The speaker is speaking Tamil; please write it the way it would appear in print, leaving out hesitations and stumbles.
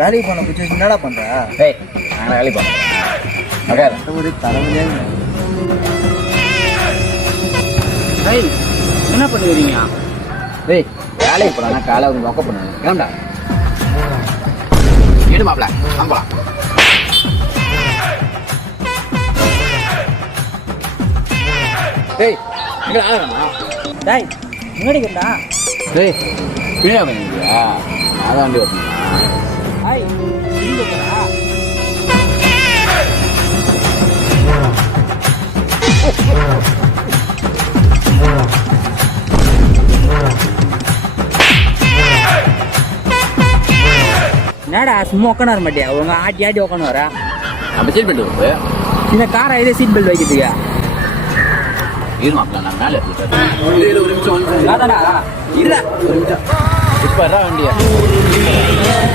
வேலைக்கு போன பிடிச்சி வச்சு என்னடா பண்ற? டேய் நாங்கள் வேலைக்கு போகிறோம். ஒரு தலைமையாக டேய் என்ன பண்ணுவீங்க? டேய் வேலைக்கு போகிறான்னா காலை வந்து நோக்க பண்ணுங்க. ஏன்டா ஏடு மாப்பிள்ள நம்பலாம். டேய் எங்கே ஆகணும்ண்ணா? டேய் முன்னாடி கேட்டா டேய் பின்னாடி பண்ணியா? நான் வண்டி ஓட்டணுமா? டேய் இங்க கேட்டா என்னடா சும்மா உட்காந்து மாட்டியா? உங்க ஆட்டி ஆட்டி உட்காந்து வரா. நம்ம சீட் பெல்ட் வந்து இந்த காரை இதே சீட் பெல்ட் வைக்கிறதுக்கா? இரு மாப்பிள்ள நான் மேலே ஒரு நிமிஷம் அதாடா இல்லை ஒரு நிமிஷம் இப்போ வண்டியா